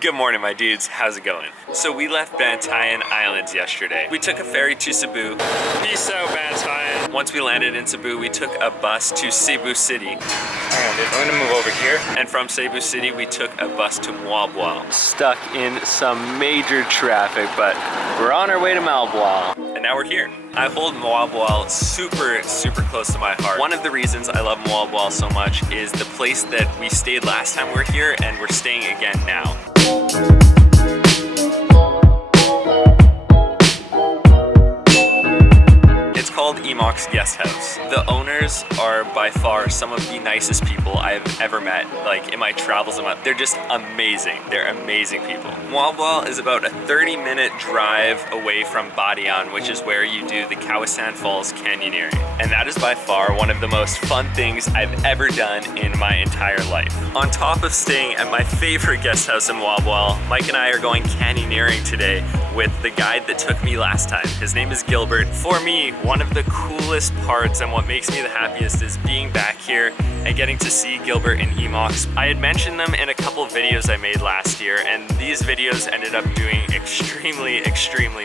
Good morning, my dudes. How's it going? So we left Bantayan Islands yesterday. We took a ferry to Cebu. Peace out, Bantayan. Once we landed in Cebu, we took a bus to Cebu City. I'm gonna move over here. And from Cebu City, we took a bus to Noahvde. Stuck in some major traffic, but we're on our way to Noahvde. And now we're here. I hold Noahvde super close to my heart. One of the reasons I love Noahvde so much is the place that we stayed last time we were here, and we're staying again now. It's called Emox Guest House. The owners are by far some of the nicest people I've ever met, like in my travels. They're just amazing. They're amazing people. Noahvde is about a 30-minute drive away from Badian, which is where you do the Kawasan Falls canyoneering. And that is by far one of the most fun things I've ever done in my entire life. On top of staying at my favorite guest house in Noahvde, Mike and I are going canyoneering today with the guide that took me last time. His name is Gilbert. For me, one of the coolest parts and what makes me the happiest is being back here and getting to see Gilbert and Emox. I had mentioned them in a couple of videos I made last year, and these videos ended up doing extremely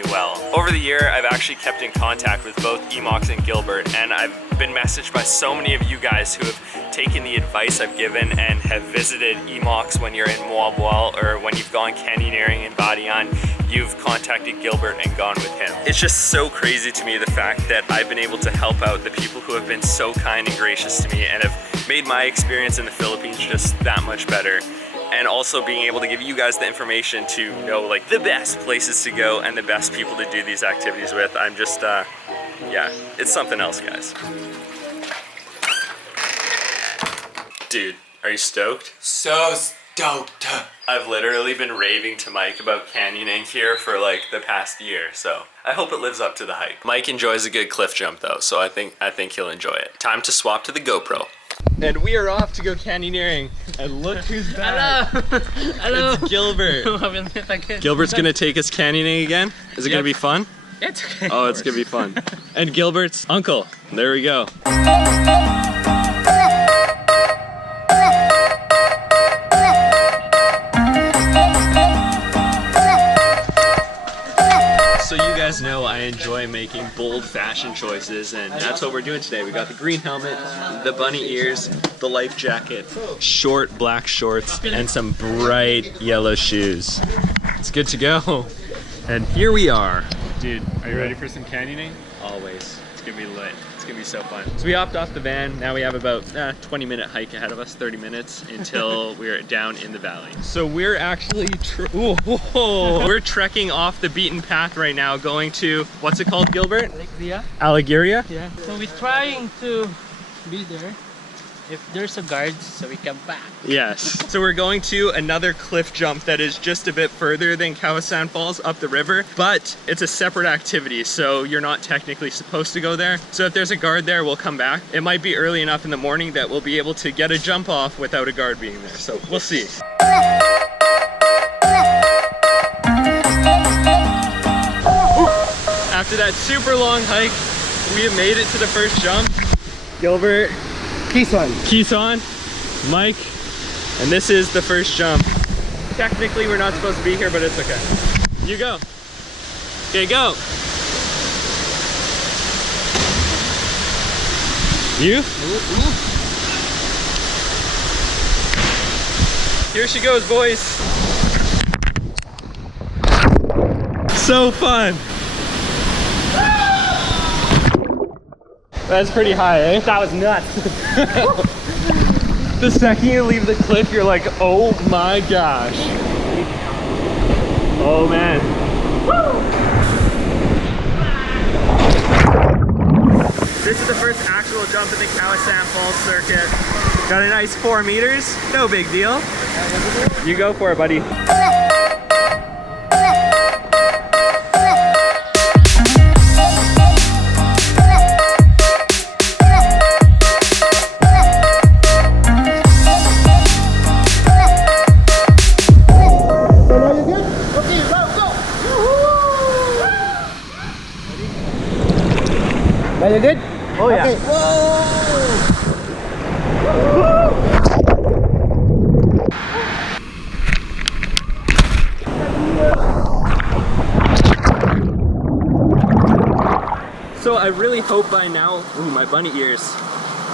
well. Over the year, I've actually kept in contact with both Emox and Gilbert, and I've been messaged by so many of you guys who have taken the advice I've given and have visited Emox when you're in Noahvde or when you've gone canyoneering in Badian. You've contacted Gilbert and gone with him. It's just so crazy to me, the fact that I've been able to help out the people who have been so kind and gracious to me and have made my experience in the Philippines just that much better. And also being able to give you guys the information to know like the best places to go and the best people to do these activities with. I'm just, yeah, it's something else, guys. Dude, are you stoked? So stoked. I've literally been raving to Mike about canyoning here for like the past year, so I hope it lives up to the hype. Mike enjoys a good cliff jump though, so I think he'll enjoy it. Time to swap to the GoPro. And we are off to go canyoneering, and look who's back. Hello. It's Gilbert. Gilbert's gonna take us canyoning again. Is it gonna be fun? It's okay. Oh, it's gonna be fun. And Gilbert's uncle. There we go. So you guys know I enjoy making bold fashion choices, and that's what we're doing today. We got the green helmet, the bunny ears, the life jacket, short black shorts, and some bright yellow shoes. It's good to go. And here we are. Dude, are you ready for some canyoning? Always. It's gonna be lit. It's gonna be so fun. So we hopped off the van. Now we have about 20-minute hike ahead of us, 30 minutes until we're down in the valley. So we're actually we're trekking off the beaten path right now, going to, what's it called, Gilbert? Alligaria? Yeah. So we're trying to be there if there's a guard so we come back. Yes. So we're going to another cliff jump that is just a bit further than Kawasan Falls up the river, but it's a separate activity, so you're not technically supposed to go there. So if there's a guard there, we'll come back. It might be early enough in the morning that we'll be able to get a jump off without a guard being there. So we'll see. After that super long hike, we have made it to the first jump. Gilbert, QUEZON, Mike, and this is the first jump. Technically, we're not supposed to be here, but it's okay. You go. Okay, go. You? Here she goes, boys. So fun. That's pretty high, eh? That was nuts. The second you leave the cliff, you're like, oh my gosh. Oh man. Woo! This is the first actual jump in the Kawasan Falls circuit. Got a nice 4 meters, no big deal. You go for it, buddy. Are you good? Oh yeah. Okay. Whoa! So I really hope by now, ooh, my bunny ears.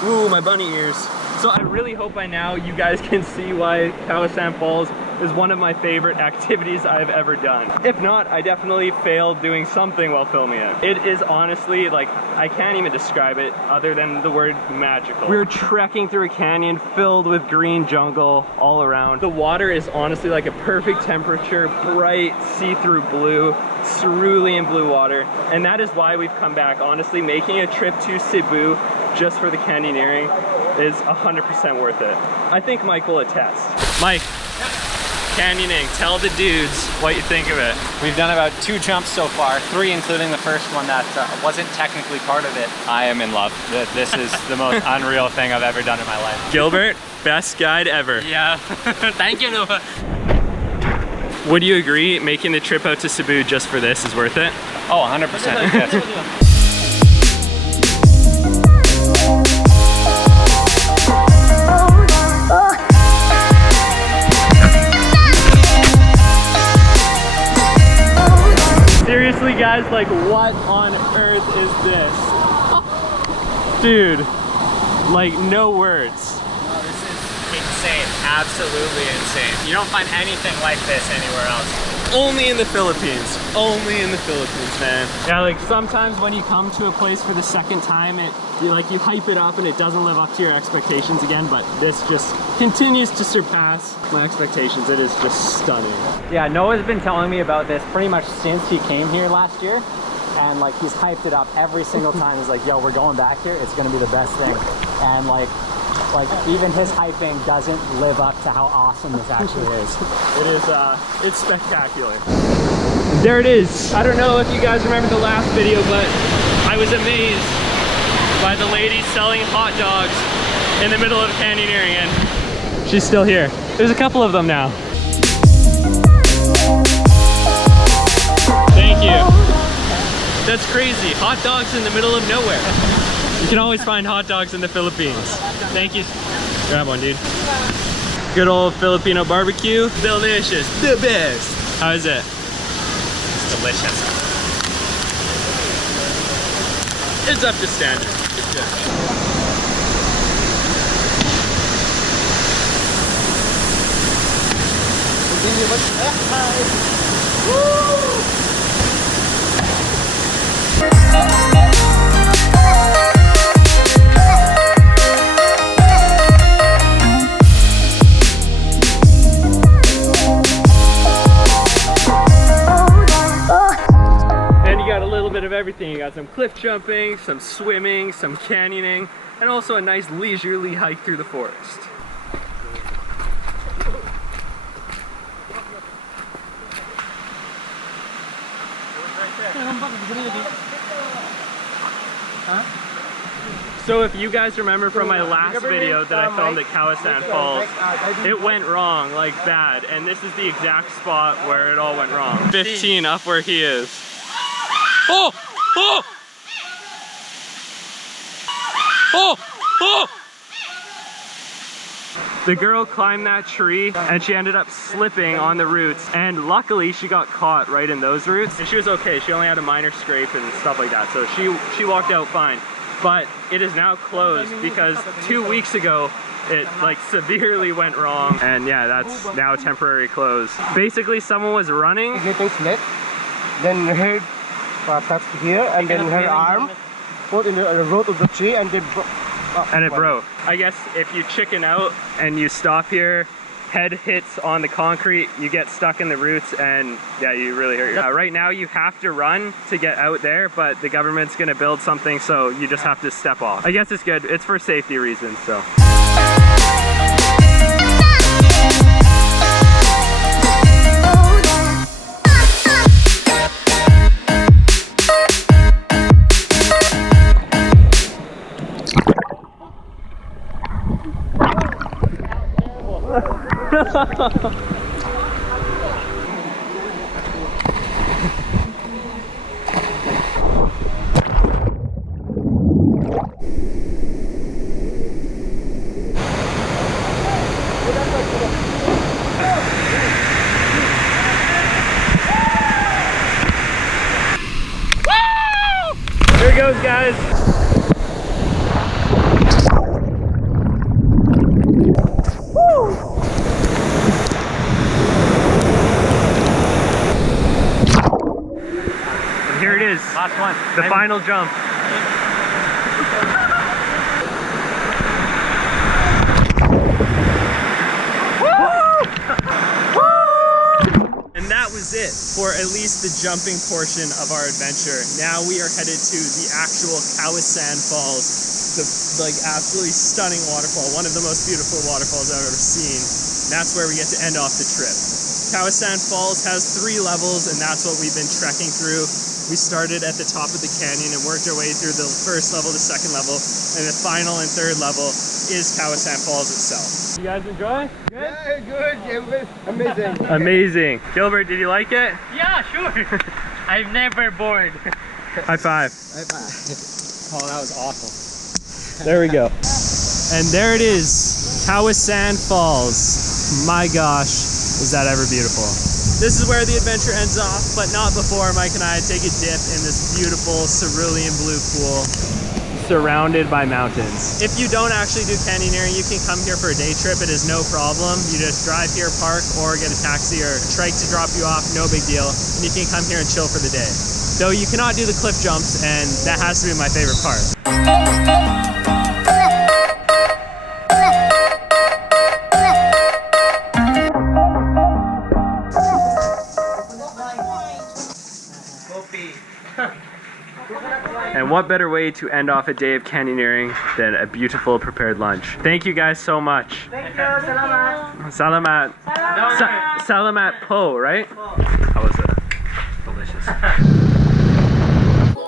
Ooh, my bunny ears. So I really hope by now you guys can see why Kawasan Falls is one of my favorite activities I've ever done. If not, I definitely failed doing something while filming it. It is honestly, like, I can't even describe it other than the word magical. We're trekking through a canyon filled with green jungle all around. The water is honestly like a perfect temperature, bright, see-through blue, cerulean blue water. And that is why we've come back. Honestly, making a trip to Cebu just for the canyoneering is 100% worth it. I think Mike will attest. Mike, canyoning, tell the dudes what you think of it. We've done about 2 jumps so far, 3 including the first one that wasn't technically part of it. I am in love. This is the most unreal thing I've ever done in my life. Gilbert, best guide ever. Yeah, thank you, Noah. Would you agree making the trip out to Cebu just for this is worth it? Oh, 100%. Yes. Seriously guys, like what on earth is this? Dude, like no words. Oh, this is insane, absolutely insane. You don't find anything like this anywhere else. Only in the Philippines. Only in the Philippines, man. Yeah, like sometimes when you come to a place for the second time, you hype it up and it doesn't live up to your expectations again, but this just continues to surpass my expectations. It is just stunning. Yeah, Noah's been telling me about this pretty much since he came here last year. And like he's hyped it up every single time. He's like, yo, we're going back here. It's gonna be the best thing. And like even his hyping doesn't live up to how awesome this actually is. It is, it's spectacular. There it is. I don't know if you guys remember the last video, but I was amazed by the lady selling hot dogs in the middle of canyoneering, and she's still here. There's a couple of them now. Thank you. That's crazy. Hot dogs in the middle of nowhere. You can always find hot dogs in the Philippines. Thank you. Grab one, dude. Good old Filipino barbecue. Delicious. The best. How is it? It's delicious. It's up to standard. It's good. Of everything. You got some cliff jumping, some swimming, some canyoning, and also a nice leisurely hike through the forest. So if you guys remember from my last video that I filmed at Kawasan Falls, it went wrong, like bad, and this is the exact spot where it all went wrong. 15 up where he is. Oh! Oh! Oh! Oh! The girl climbed that tree and she ended up slipping on the roots, and luckily she got caught right in those roots and she was okay. She only had a minor scrape and stuff like that, so she walked out fine. But it is now closed because 2 weeks ago it like severely went wrong, and yeah, that's now temporarily closed. Basically someone was running, then her touched here, and then her arm put in the root of the tree, and then and it broke. I guess if you chicken out and you stop here, head hits on the concrete, you get stuck in the roots, and yeah, you really hurt yourself. Right now you have to run to get out there, but the government's gonna build something, so you just have to step off. I guess it's good. It's for safety reasons, so. There goes guys. And here it is. Last one. The final jump. And that was it for at least the jumping portion of our adventure. Now we are headed to the actual Kawasan Falls, the absolutely stunning waterfall, one of the most beautiful waterfalls I've ever seen. That's where we get to end off the trip. Kawasan Falls has 3 levels, and that's what we've been trekking through. We started at the top of the canyon and worked our way through the first level, the second level, and the final and third level is Kawasan Falls itself. You guys enjoy? Yeah, good. Gilbert. Amazing. Amazing. Gilbert, did you like it? Yeah, sure. I've never bored. High five. Oh, that was awful. There we go. And there it is, Kawasan Falls. My gosh, is that ever beautiful. This is where the adventure ends off, but not before Mike and I take a dip in this beautiful cerulean blue pool surrounded by mountains. If you don't actually do canyoneering, you can come here for a day trip. It is no problem. You just drive here, park, or get a taxi or a trike to drop you off, no big deal. And you can come here and chill for the day. Though you cannot do the cliff jumps, and that has to be my favorite part. And what better way to end off a day of canyoneering than a beautiful prepared lunch. Thank you guys so much. Thank you. Salamat. Salamat. Salamat po, right? How was it? Delicious.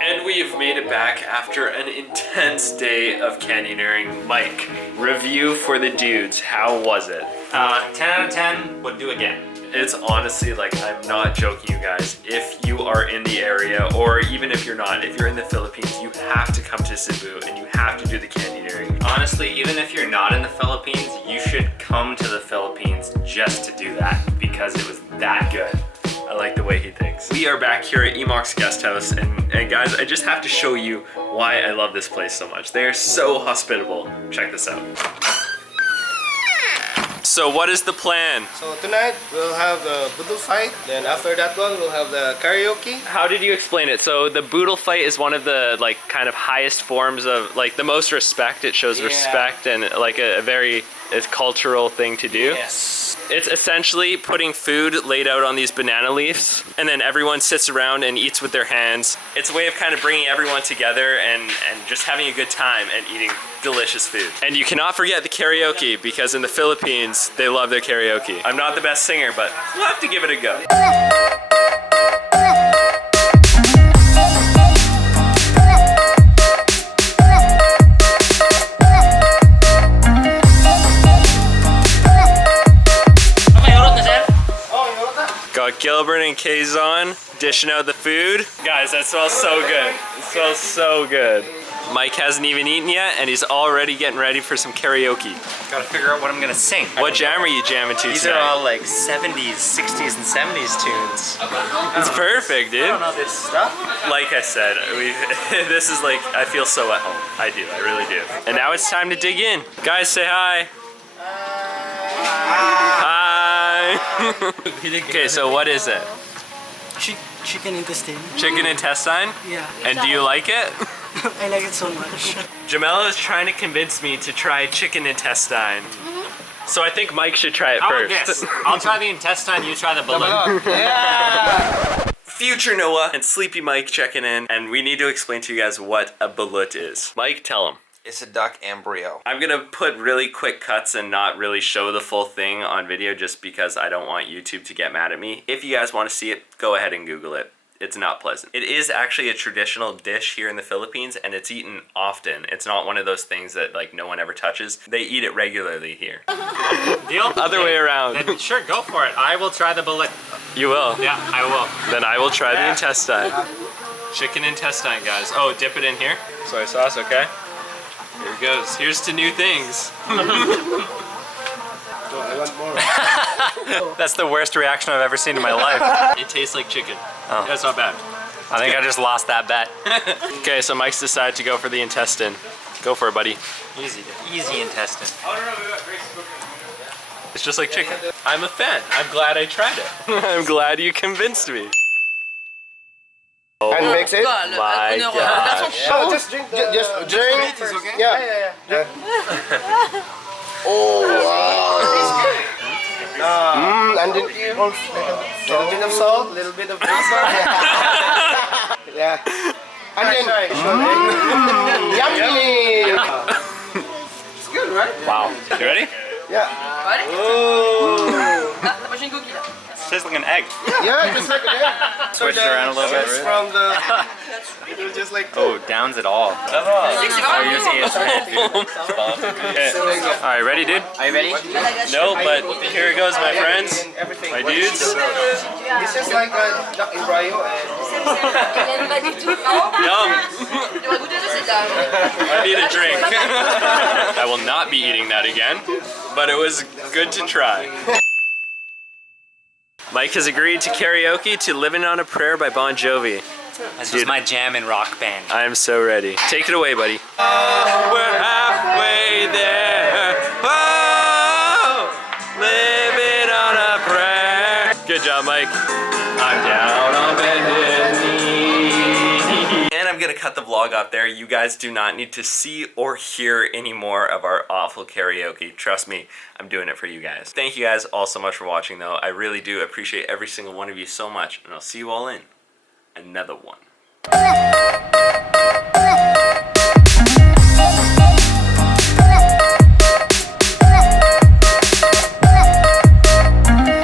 And we've made it back after an intense day of canyoneering. Mike, review for the dudes. How was it? 10 out of 10, would do again. It's honestly, like, I'm not joking, you guys. If you are in the area, or even if you're not, if you're in the Philippines, you have to come to Cebu and you have to do the canyoneering. Honestly, even if you're not in the Philippines, you should come to the Philippines just to do that because it was that good. I like the way he thinks. We are back here at Emok's guest house, and guys, I just have to show you why I love this place so much. They are so hospitable. Check this out. So what is the plan? So tonight we'll have the boodle fight. Then after that one we'll have the karaoke. How did you explain it? So the boodle fight is one of the kind of highest forms of the most respect. It shows respect and a very cultural thing to do. Yes. It's essentially putting food laid out on these banana leaves, and then everyone sits around and eats with their hands. It's a way of kind of bringing everyone together and just having a good time and eating delicious food. And you cannot forget the karaoke, because in the Philippines, they love their karaoke. I'm not the best singer, but we'll have to give it a go. Got Gilbert and QUEZON dishing out the food. Guys, that smells so good. It smells so good. Mike hasn't even eaten yet, and he's already getting ready for some karaoke. Gotta figure out what I'm gonna sing. What jam are you jamming to These tonight? are all like 70s, 60s, and 70s tunes. It's perfect, dude. I don't know this stuff. Like I said, this is I feel so at home. I do, I really do. And now it's time to dig in. Guys, say hi. Hi. Okay, so what is it? Chicken intestine. Chicken intestine? Yeah. And do you like it? I like it so much. Jamela is trying to convince me to try chicken intestine. So I think Mike should try it How about first. this? I'll try the intestine, you try the balloon. Yeah. Future Noah and Sleepy Mike checking in, and we need to explain to you guys what a balut is. Mike, tell him. It's a duck embryo. I'm gonna put really quick cuts and not really show the full thing on video just because I don't want YouTube to get mad at me. If you guys want to see it, go ahead and Google it. It's not pleasant. It is actually a traditional dish here in the Philippines, and it's eaten often. It's not one of those things that no one ever touches. They eat it regularly here. Deal? Other way around. Then sure, go for it. I will try the balloon. You will? Yeah, I will. Then I will try the intestine. Chicken intestine, guys. Oh, dip it in here. Soy sauce, okay? Here it goes. Here's to new things. I want more. That's the worst reaction I've ever seen in my life. It tastes like chicken. Oh. That's not bad. I think I just lost that bet. Okay, so Mike's decided to go for the intestine. Go for it, buddy. Easy intestine. It's just like chicken. I'm a fan. I'm glad I tried it. I'm glad you convinced me. And mix it. My God. Oh, just drink. Just drink. Yeah. Oh wow. And then a little bit of salt, a little bit of pepper. Yeah. And then yummy. It's good, right? Wow. You ready? Yeah. Tastes like an egg. Yeah, just like an egg. Switch it around a little bit. From the. It was just like. Oh, downs it all. Alright, ready, dude? Are you ready? No, but here it goes, my friends. My dudes. It's just like a duck in Brayo and. Yum. I need a drink. I will not be eating that again, but it was good to try. Mike has agreed to karaoke to Living on a Prayer by Bon Jovi. This is my jam and rock band. I am so ready. Take it away, buddy. We're halfway there. Oh, living on a prayer. Good job, Mike. I'm down on bended knee. And I'm gonna cut the vlog off there. You guys do not need to see or hear any more of our awful karaoke. Trust me, I'm doing it for you guys. Thank you guys all so much for watching though. I really do appreciate every single one of you so much. And I'll see you all in another one.